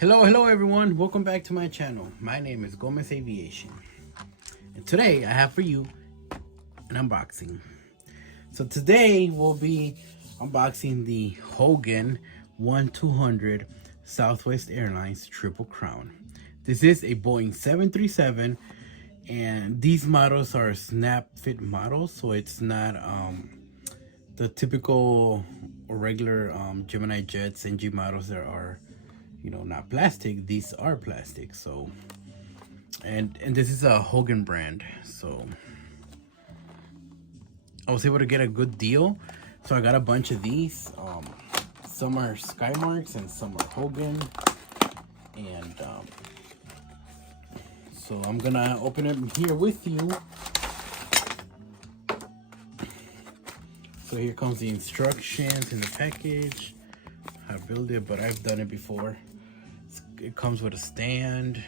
Hello everyone, welcome back to my channel. My name is Gomez Aviation, and today I have for you an unboxing. So today we'll be unboxing the Hogan 1200 Southwest Airlines Triple Crown. This is a Boeing 737, and these models are snap fit models, so it's not the typical or regular Gemini jets and G models that are, not plastic. These are plastic. So and this is a Hogan brand, so I was able to get a good deal. So I got a bunch of these. Some are Skymarks and some are Hogan, and so I'm gonna open it here with you. So here comes the instructions in the package, how to build it, but I've done it before. It comes with a stand.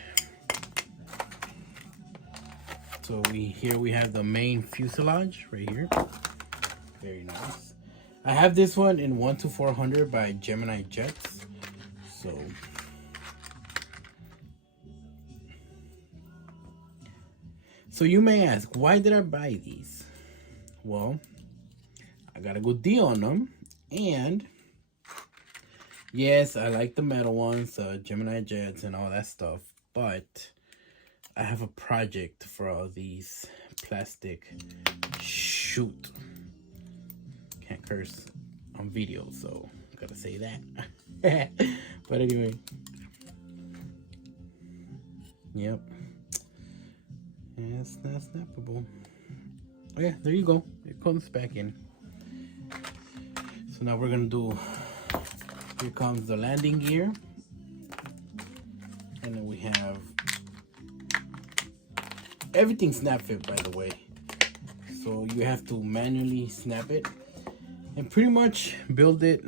So we have the main fuselage right here. Very nice. I have this one in 1-400 by Gemini Jets. So you may ask, why did I buy these? Well, I got a good deal on them, and yes, I like the metal ones, Gemini Jets and all that stuff, but I have a project for all these plastic. Shoot. Can't curse on video, so gotta say that. But anyway. Yep. Yeah, it's not snappable. Oh yeah, there you go. It comes back in. So now we're gonna do, here comes the landing gear. And then we have everything snap fit, by the way. So you have to manually snap it and pretty much build it.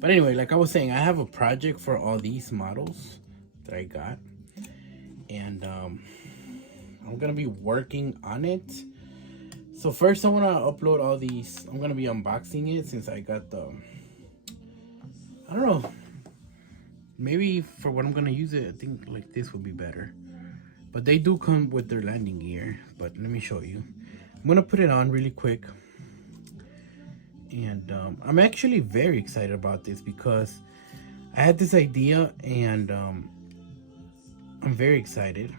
But anyway, like I was saying, I have a project for all these models that I got, and I'm gonna be working on it. So first I want to upload all these. I'm gonna be unboxing it since I got the, I don't know, maybe for what I'm gonna use it, I think like this would be better. But they do come with their landing gear. But let me show you. I'm gonna put it on really quick, and I'm actually very excited about this because I had this idea, and I'm very excited,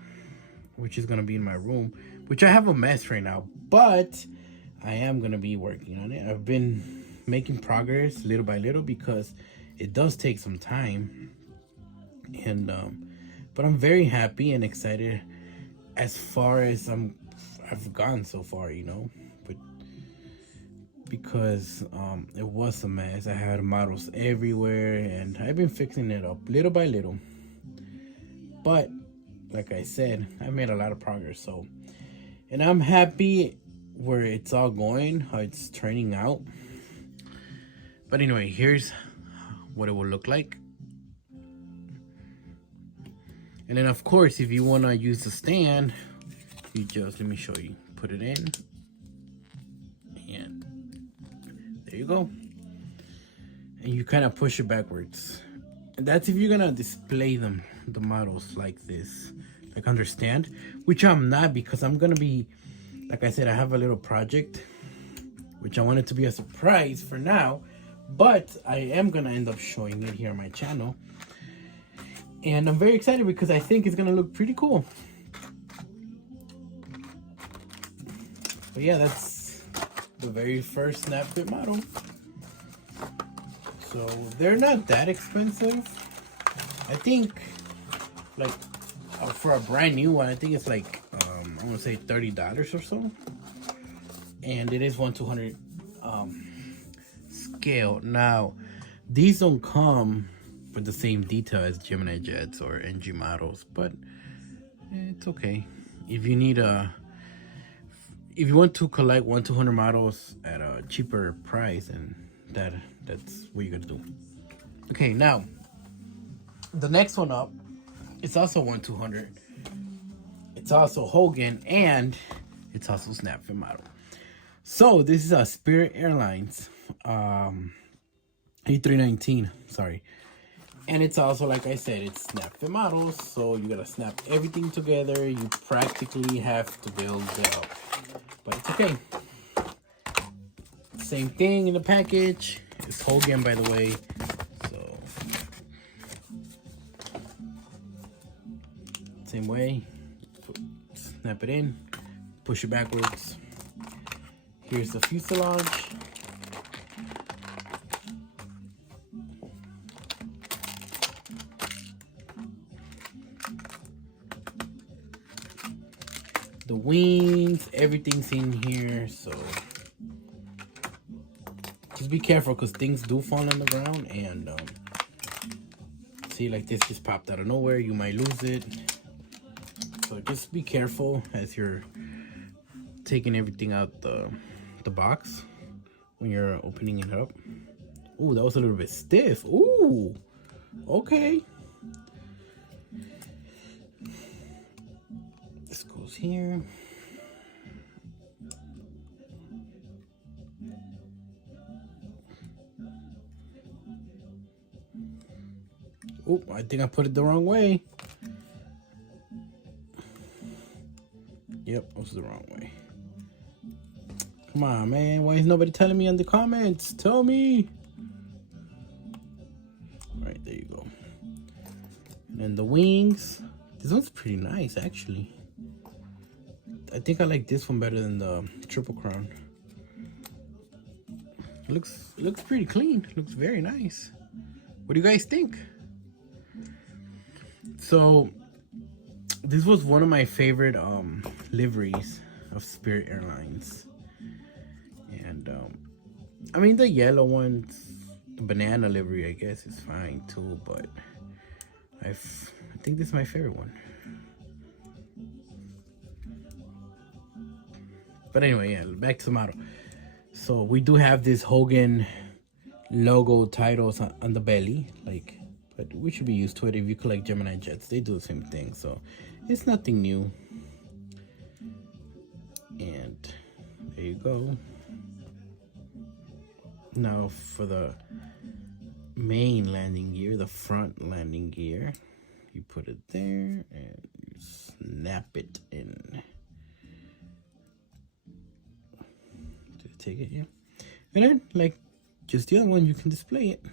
which is gonna be in my room, which I have a mess right now, but I am gonna be working on it. I've been making progress little by little because it does take some time, and but I'm very happy and excited as far as I've gone so far, but because it was a mess. I had models everywhere, and I've been fixing it up little by little. But like I said, I made a lot of progress. So, and I'm happy where it's all going, how it's turning out. But anyway, here's what it will look like. And then of course, if you want to use the stand, you just, let me show you, put it in, and there you go. And you kind of push it backwards. And that's if you're gonna display them, the models like this, like understand, which I'm not, because I'm gonna be, like I said, I have a little project which I want it to be a surprise for now, but I am gonna end up showing it here on my channel. And I'm very excited because I think it's gonna look pretty cool. But yeah, that's the very first snap fit model. So they're not that expensive. I think, like, for a brand new one, I think it's like I want to say $30 or so. And it is 1/200 scale. Now, these don't come with the same detail as Gemini Jets or NG models, but it's okay. If you want to collect 1-200 models at a cheaper price, and that's what you're gonna do. Okay, now the next one up, it's also 1-200. It's also Hogan, and it's also snap fit model. So this is a Spirit Airlines A319, sorry. And it's also, like I said, it's snap fit models, so you gotta snap everything together. You practically have to build it up, but it's okay. Same thing in the package. It's Hogan, by the way. So same way. Snap it in, push it backwards. Here's the fuselage. The wings, everything's in here, so just be careful because things do fall on the ground. And see, like this just popped out of nowhere, you might lose it, so just be careful as you're taking everything out the box when you're opening it up. Ooh, that was a little bit stiff. Ooh, okay. This goes here. Oh, I think I put it the wrong way. Yep, it was the wrong way. Come on, man. Why is nobody telling me in the comments? Tell me. All right, there you go. And then the wings. This one's pretty nice, actually. I think I like this one better than the Triple Crown. It looks pretty clean. It looks very nice. What do you guys think? So this was one of my favorite liveries of Spirit Airlines. And I mean, the yellow ones, the banana livery, I guess is fine too, but I think this is my favorite one. But anyway, yeah, back to the model. So we do have this Hogan logo titles on the belly, like, but we should be used to it. If you collect Gemini jets, they do the same thing, so it's nothing new. And there you go. Now for the main landing gear, the front landing gear, you put it there and you snap it in. Take it, yeah. And then, like just the other one, you can display it.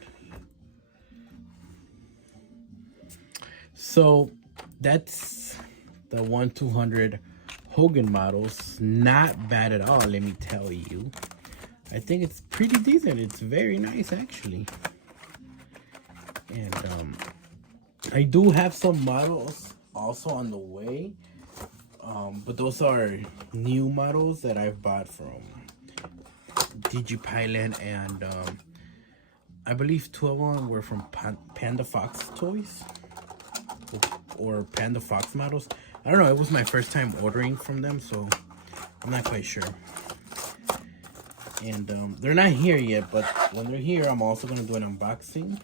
So that's the 1/200 Hogan models. Not bad at all, let me tell you. I think it's pretty decent. It's very nice, actually. And I do have some models also on the way, but those are new models that I've bought from DigiPilot, and I believe 2 of them were from Panda Fox Toys or Panda Fox models. I don't know, it was my first time ordering from them, so I'm not quite sure. And they're not here yet, but when they're here, I'm also going to do an unboxing.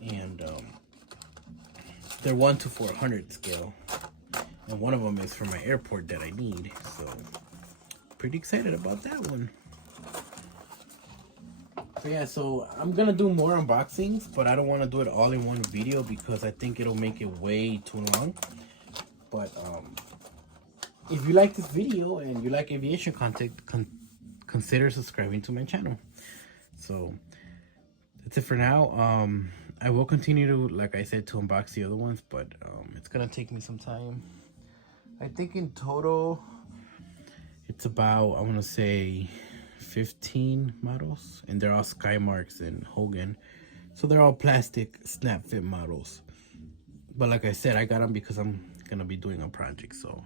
And they're 1/400 scale, and one of them is for my airport that I need, so pretty excited about that one. So yeah, so I'm gonna do more unboxings, but I don't want to do it all in one video because I think it'll make it way too long. But if you like this video and you like aviation content, consider subscribing to my channel. So that's it for now. I will continue to, like I said, to unbox the other ones, but it's gonna take me some time. I think in total it's about, I want to say 15 models, and they're all Skymarks and Hogan, so they're all plastic snap fit models. But like I said, I got them because I'm gonna be doing a project. So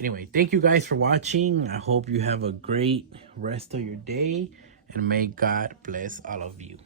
anyway, thank you guys for watching. I hope you have a great rest of your day, and may God bless all of you.